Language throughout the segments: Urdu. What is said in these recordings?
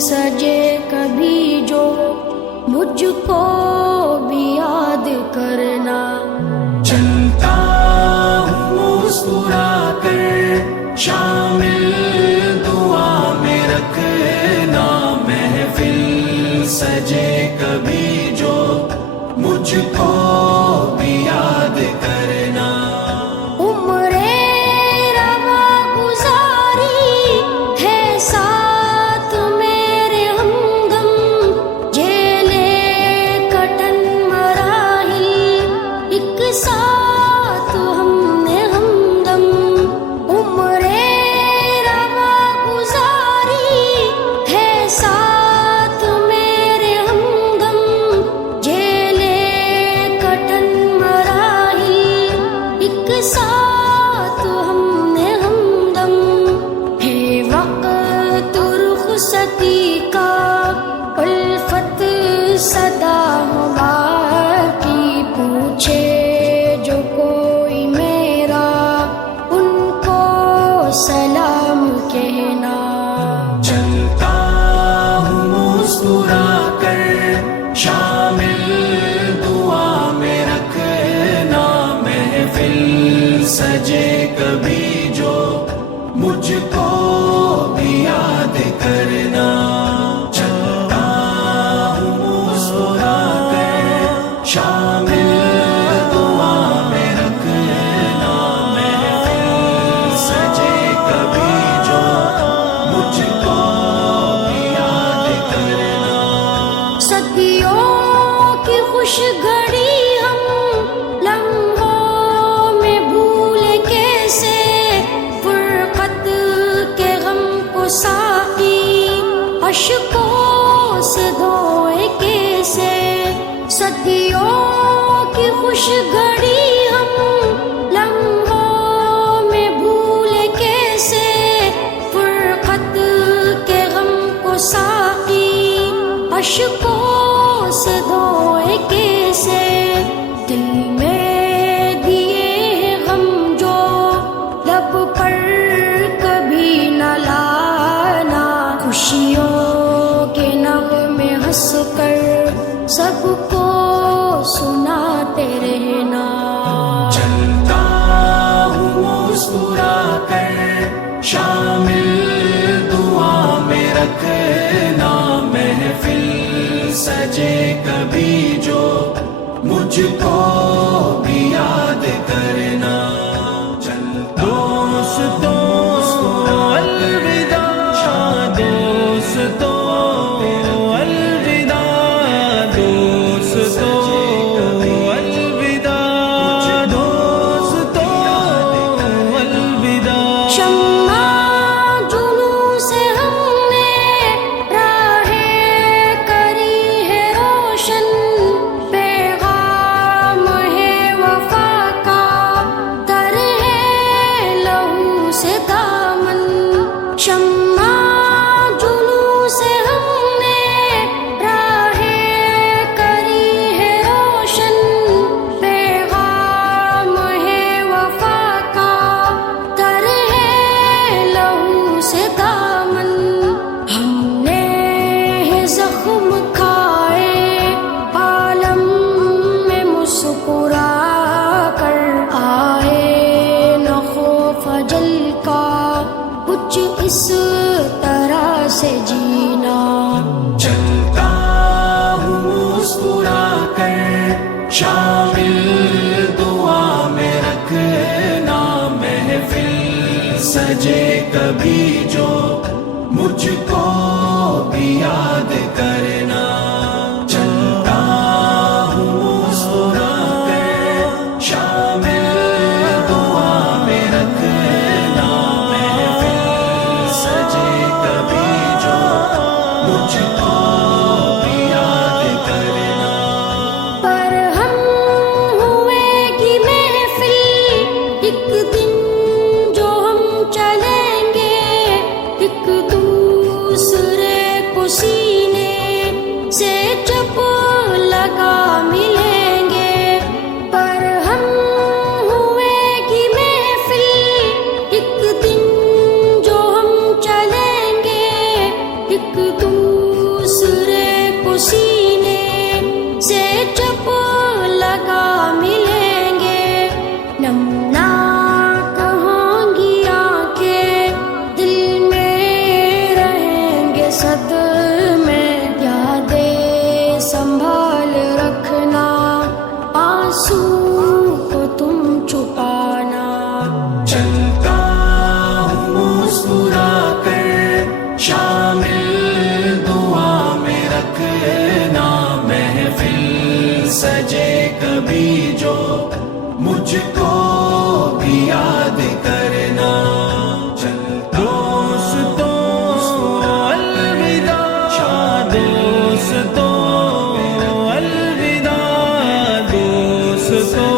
سجے کبھی جو مجھ کو بھی یاد کرنا. چلتا ہوں مسکرا کر شامل دعا میں رکھنا. محفل سجے کبھی جو مجھ کو بھی یاد کرنا. ستی کا الفت صدا ہوا کی پوچھے جو کوئی میرا ان کو سلام کہنا. چلتا ہوں مسکرا کر شامل دعا میں رکھنا. محفل سجے کبھی جو مجھ کو بھی یاد کرنا. چلتا ہوں مسکرا کر شامل دعا میں رکھنا. محفل سجے کبھی جو مجھ کو بھی یاد کرنا. صدیوں کی خوش گھڑی ہم لمحوں میں بھولے کیسے. فرقت کے غم کو ساقی اشکوں سے دھوئے کیسے. صدیوں کی خوش گھڑی ہم لمحوں میں بھولے کیسے. فرقت کے غم کو ساقی اشکوں سے دھوئے کیسے. دل میں دیے غم جو لب پر کبھی نہ لانا. خوشیوں کے نغمے ہنس کر سب کو سناتے رہنا. چلتا ہوں مسکرا کر شامل دعا میں رکھنا. محفل سجے کبھی جو مجھ کو بھی یاد کرنا. دوستو الوداع، دوستو الوداع، دوستو الوداع، دوستو الوداع. شمع جنوں سے ہم نے راہیں کری ہے روشن. پیغام ہے وفا کا تر ہے لہو سے دامن. شمع جنوں سے ہم نے راہیں کری ہے روشن. پیغام ہے وفا کا تر ہے لہو سے دامن. ہم نے زخم کھائے عالم میں مسکرا کر. آئے نہ خوف اجل کا کچھ اس طرح سے جینا. چلتا ہوں مسکرا کر شامل دعا میں رکھنا. محفل سجے کبھی جو مجھ کو بھی یاد کرنا. چلتا ہوں مسکرا کر شامل دعا میں رکھنا. محفل سجے کبھی جو مجھ کو بھی یاد کرنا. پر ہم ہوئے گی محفل ایک دن جو ہم چلیں گے. ایک دوسرے کو سینے سے جب لگا ملیں گے. پر ہم ہوئے گی محفل ایک دن جو ہم چلیں گے. ایک دوسرے وسط میں یادیں سنبھال رکھنا، آنسو کو تم چھپانا. چلتا ہوں مسکرا کر، شامل دعا میں رکھنا. محفل سجے کبھی جو مجھ کو بھی یاد کرنا. دوستوں الوداع، دوستوں الوداع، دوستوں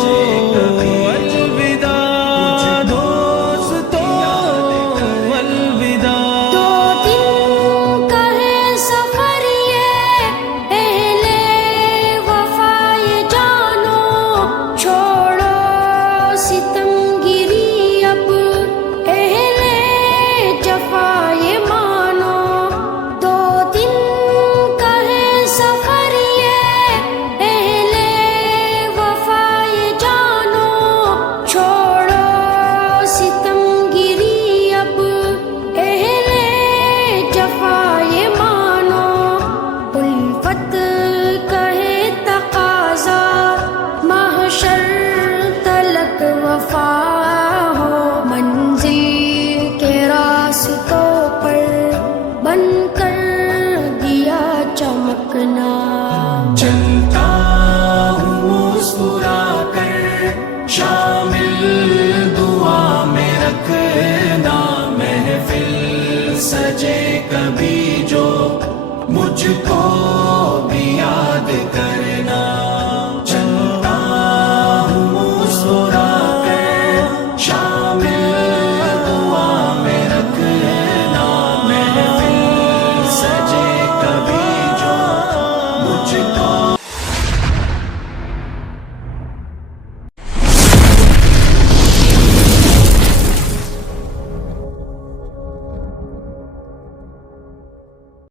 الوداع، دوستوں الوداع. دو دن کا ہے سفر یہ اہل وفا یہ جانو، چھوڑو ستم گری اب اہل جفا یہ مانو. دو دن کا ہے سفر یہ اہل وفا یہ جانو، چھوڑو ستم گری اب اہل جفا یہ مانو. الفت کا ہے تقاضا محشر تلک وفا ہو، منزل کے راستوں پر بن کر دیا چمکنا. چلتا ہوں مسکرا کر، شامل دعا میں رکھنا. محفل سجے کبھی جو مجھ کو بھی یاد کرنا. چلتا ہوں مسکرا کر، شامل دعا میں رکھنا. محفل سجے کبھی جو مجھ